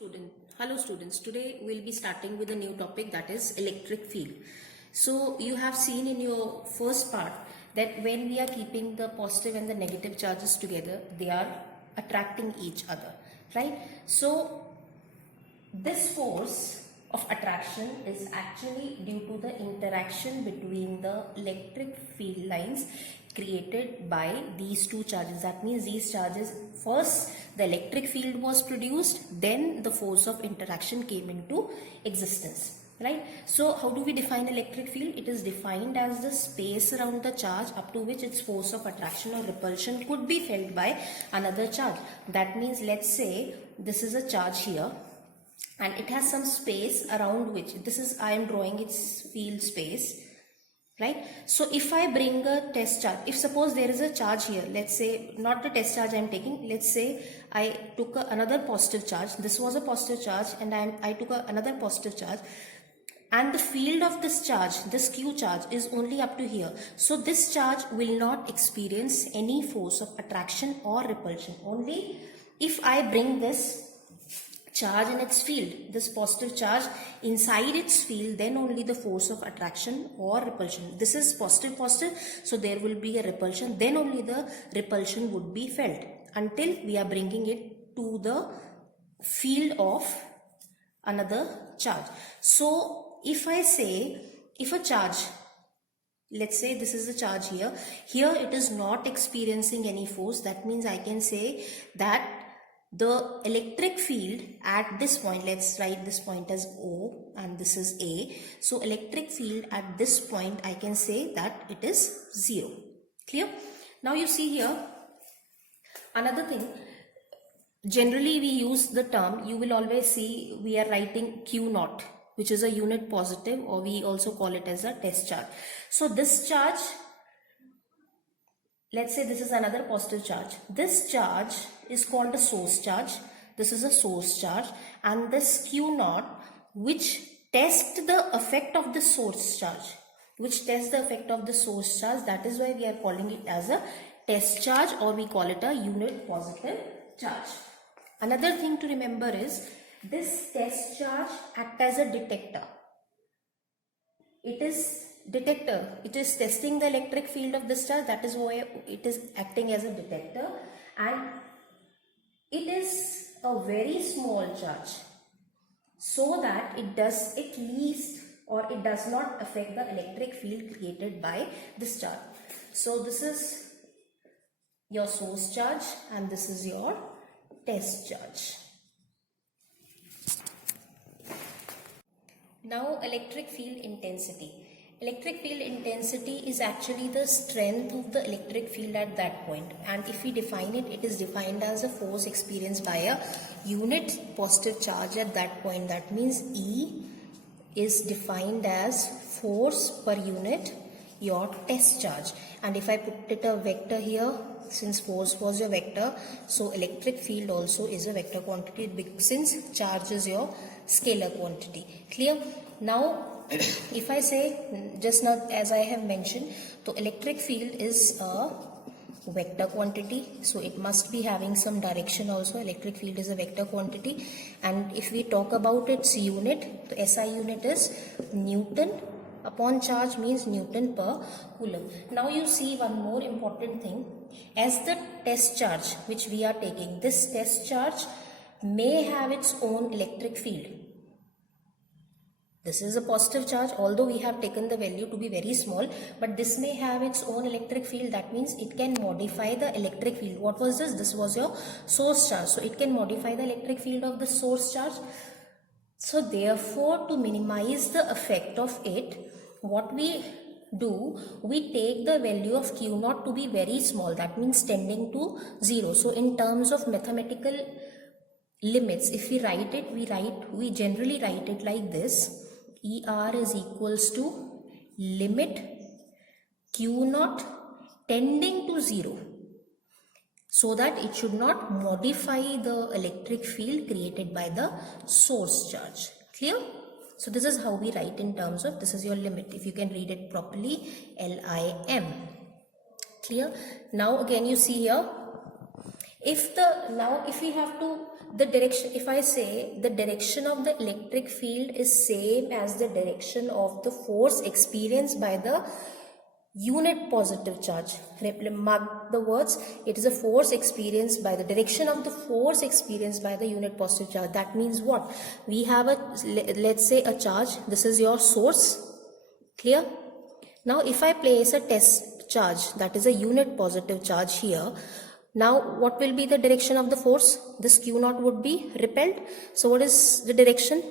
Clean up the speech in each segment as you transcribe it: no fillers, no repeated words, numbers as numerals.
Student, hello students. Today we'll be starting with a new topic, that is electric field. So you have seen in your first part that when we are keeping the positive and the negative charges together, they are attracting each other, right? So this force of attraction is actually due to the interaction between the electric field lines created by these two charges. That means these charges, first the electric field was produced, then the force of interaction came into existence, right? So how do we define electric field? It is defined as the space around the charge up to which its force of attraction or repulsion could be felt by another charge. That means, let's say this is a charge here and it has some space around which, this is, I am drawing its field space, right? So if I bring a test charge, if suppose there is a charge here, let's say not the test charge I am taking, let's say I took another positive charge, this was a positive charge, and I took another positive charge, and the field of this charge, this Q charge, is only up to here. So this charge will not experience any force of attraction or repulsion. Only if I bring this charge in its field, this positive charge inside its field, then only the force of attraction or repulsion. This is positive, so there will be a repulsion, then only the repulsion would be felt, until we are bringing it to the field of another charge. So if I say, if a charge, let's say this is the charge here it is not experiencing any force, that means I can say that the electric field at this point, let's write this point as O and this is A. So electric field at this point, I can say that it is 0. Clear? Now you see here, another thing, generally we use the term, you will always see we are writing Q naught, which is a unit positive, or we also call it as a test charge. So this charge, let's say this is another positive charge. This charge is called a source charge. This is a source charge, and this Q naught, which tests the effect of the source charge, that is why we are calling it as a test charge, or we call it a unit positive charge. Another thing to remember is this test charge acts as a detector. It is testing the electric field of this charge, that is why it is acting as a detector, and it is a very small charge, so that it does not affect the electric field created by this charge. So this is your source charge and this is your test charge. Now electric field intensity. Electric field intensity is actually the strength of the electric field at that point, and if we define it, it is defined as a force experienced by a unit positive charge at that point. That means E is defined as force per unit your test charge, and if I put it a vector here, since force was your vector, so electric field also is a vector quantity, since charge is your scalar quantity. Clear? Now if I say, just now as I have mentioned, so electric field is a vector quantity, so it must be having some direction also. Electric field is a vector quantity, and if we talk about its unit, the SI unit is Newton upon charge, means Newton per Coulomb. Now you see one more important thing, as the test charge which we are taking, this test charge may have its own electric field. This is a positive charge, although we have taken the value to be very small, but this may have its own electric field. That means it can modify the electric field. What was this? This was your source charge. So it can modify the electric field of the source charge. So therefore, to minimize the effect of it, what we do, we take the value of Q naught to be very small. That means tending to 0. So in terms of mathematical limits, if we write it, we generally write it like this: ER is equals to limit Q naught tending to 0, so that it should not modify the electric field created by the source charge. Clear? So this is how we write in terms of, this is your limit, if you can read it properly, LIM. Clear? Now again you see here, If we have to, the direction, if I say the direction of the electric field is same as the direction of the force experienced by the unit positive charge. Mark the words, it is a force experienced by the direction of the force experienced by the unit positive charge. That means what? We have a, let's say a charge, this is your source, clear? Now if I place a test charge, that is a unit positive charge here, now what will be the direction of the force? This Q naught would be repelled. So what is the direction?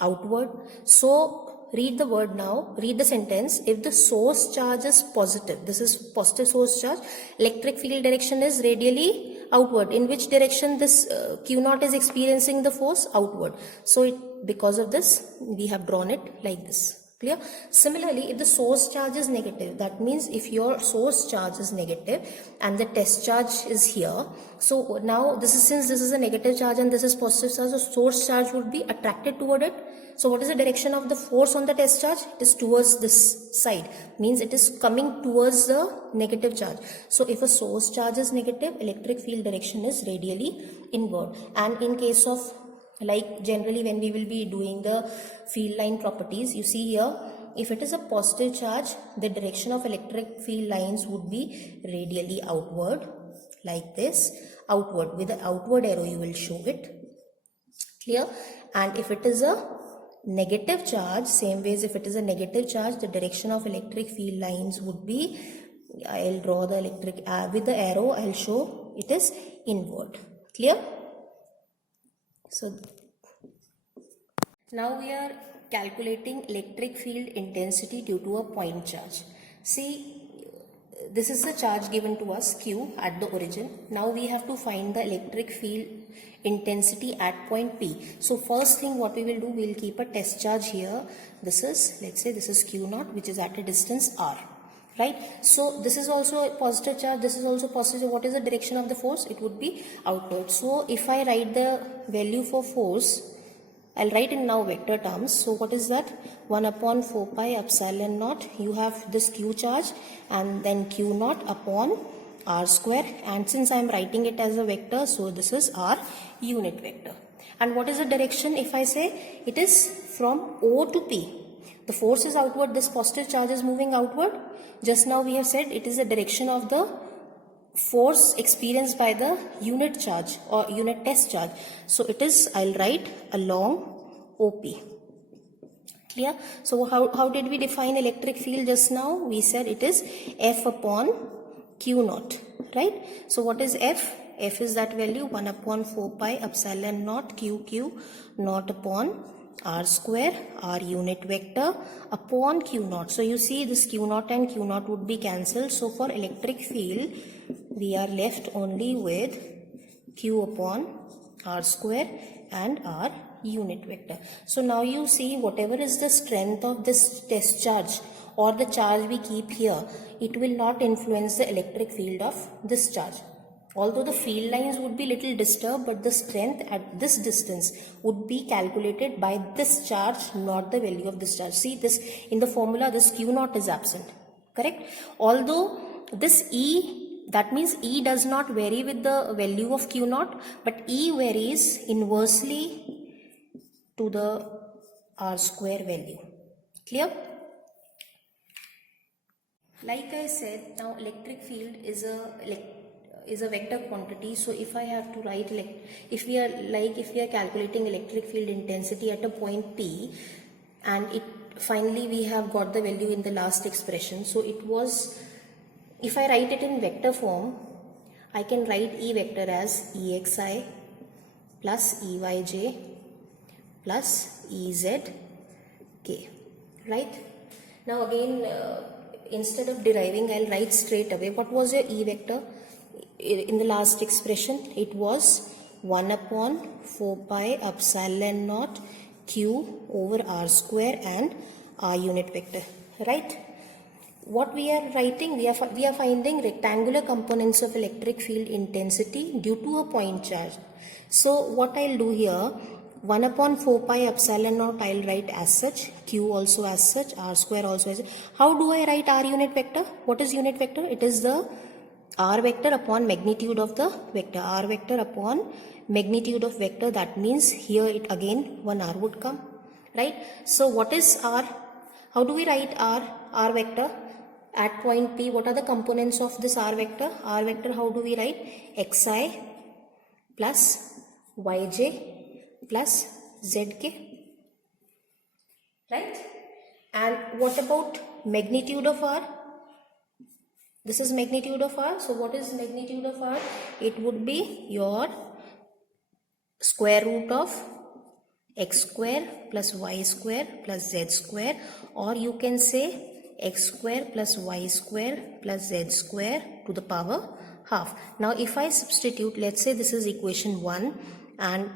Outward. So read the word now, read the sentence. If the source charge is positive, this is positive source charge, electric field direction is radially outward. In which direction this Q naught is experiencing the force? Outward. So because of this, we have drawn it like this. Clear? Similarly, if the source charge is negative, that means if your source charge is negative and the test charge is here, so now since this is a negative charge and this is positive charge, the source charge would be attracted toward it. So what is the direction of the force on the test charge? It is towards this side, means it is coming towards the negative charge. So if a source charge is negative, electric field direction is radially inward. And in case of, like generally when we will be doing the field line properties, you see here, if it is a positive charge, the direction of electric field lines would be radially outward, like this, outward. With the outward arrow you will show it, clear? And if it is a negative charge, same way as if it is a negative charge, the direction of electric field lines would be, I'll draw the electric, with the arrow I'll show it is inward, clear? So now we are calculating electric field intensity due to a point charge. See, this is the charge given to us, Q, at the origin. Now we have to find the electric field intensity at point P. So first thing what we will do, we will keep a test charge here. This is, let's say this is Q naught, which is at a distance R. Right? So this is also a positive charge, this is also positive. What is the direction of the force? It would be outward. So if I write the value for force, I'll write in now vector terms. So what is that? 1 upon 4 pi epsilon naught. You have this Q charge and then Q naught upon R square. And since I am writing it as a vector, so this is R unit vector. And what is the direction? If I say it is from O to P. The force is outward, this positive charge is moving outward. Just now we have said it is the direction of the force experienced by the unit charge or unit test charge. So it is, I'll write along OP. Clear? So how did we define electric field just now? We said it is F upon Q naught, right? So what is F? F is that value 1 upon 4 pi epsilon naught Q naught upon R square, R unit vector upon Q naught. So you see this Q naught and Q naught would be cancelled. So for electric field, we are left only with Q upon R square and R unit vector. So now you see whatever is the strength of this test charge or the charge we keep here, it will not influence the electric field of this charge. Although the field lines would be little disturbed, but the strength at this distance would be calculated by this charge, not the value of this charge. See this in the formula, this Q naught is absent, correct? Although this E, that means E does not vary with the value of Q naught, but E varies inversely to the R square value. Clear? Like I said, now electric field is a vector quantity. So if I have to write, if we are calculating electric field intensity at a point P, and finally we have got the value in the last expression. So it was, if I write it in vector form, I can write E vector as EXI plus EYJ plus EZK, right? Now again, instead of deriving, I'll write straight away. What was your E vector? In the last expression, it was 1 upon 4 pi epsilon naught Q over R square and R unit vector, right? What we are writing, we are finding rectangular components of electric field intensity due to a point charge. So what I'll do here, 1 upon 4 pi epsilon naught I'll write as such, Q also as such, R square also as such. How do I write R unit vector? What is unit vector? It is the r vector upon magnitude of the vector, r vector upon magnitude of vector. That means here it again one r would come, right? So what is r? How do we write r vector at point P? What are the components of this r vector? R vector, how do we write? Xi plus yj plus zk, right? And what about magnitude of r? This is magnitude of r. So what is magnitude of r? It would be your square root of x square plus y square plus z square, or you can say x square plus y square plus z square to the power half. Now if I substitute, let's say this is equation 1, and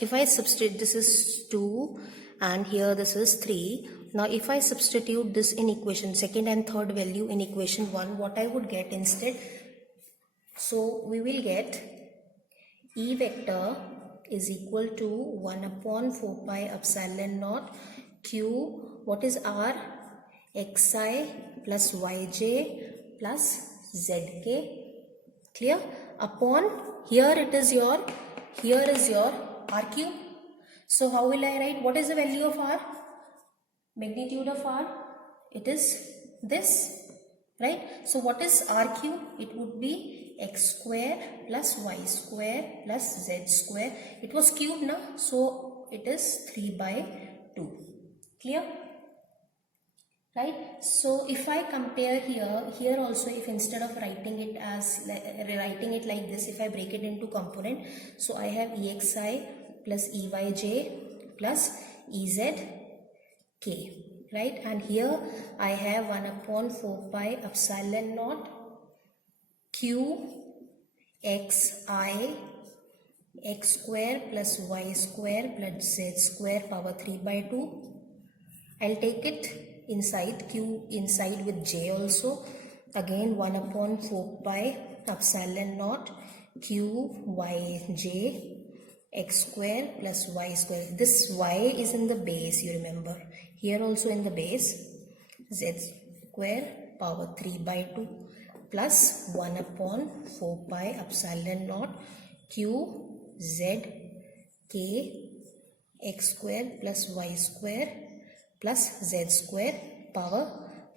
if I substitute, this is 2 and here this is 3. Now if I substitute this in equation second and third value in equation 1, what I would get instead? So we will get E vector is equal to 1 upon 4 pi epsilon naught q, what is r? Xi plus yj plus zk. Clear? Upon, here it is your, here is your r cube. So how will I write? What is the value of r? Magnitude of r? It is this, right? So what is r cube? It would be x square plus y square plus z square. It was cube now, so it is 3 by 2. Clear? Right? So if I compare here also, if instead of writing it as writing it like this, if I break it into component, so I have exi plus eyj plus ezk, right? And here I have 1 upon 4 pi epsilon naught q xi x square plus y square plus z square power 3 by 2. I'll take it inside, q inside with j also. Again 1 upon 4 pi epsilon naught q yj x square plus y square. This y is in the base, you remember. Here also in the base, z square power 3 by 2 plus 1 upon 4 pi epsilon naught q z k x square plus y square plus z square power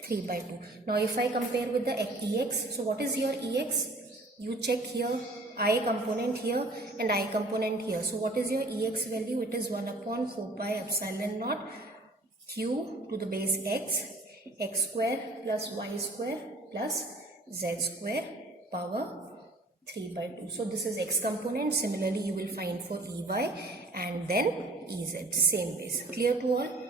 3 by 2. Now if I compare with the ex, so what is your ex? You check here, I component here and I component here. So what is your ex value? It is 1 upon 4 pi epsilon naught q to the base x square plus y square plus z square power 3 by 2. So this is x component. Similarly, you will find for ey and then ez, same base. Clear to all?